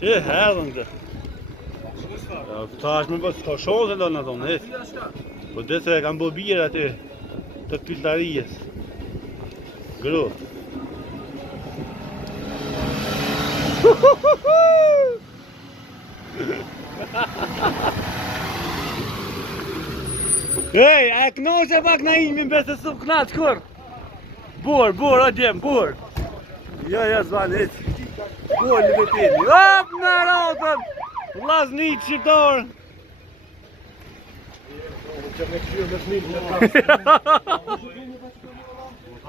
Që hedhën këtë. Tash më pas ka shose do në tonë. Po dhe se kam bo bjerë aty të pyllarijes. Gru. Ej, a e knoqe pak na imin bese su knaq kur? Bur, o djem, bur. Jo, zvanit. Bur, në betini. Hop, në rotën! Vllaznit shqiptar. Që me këshirë me shminë.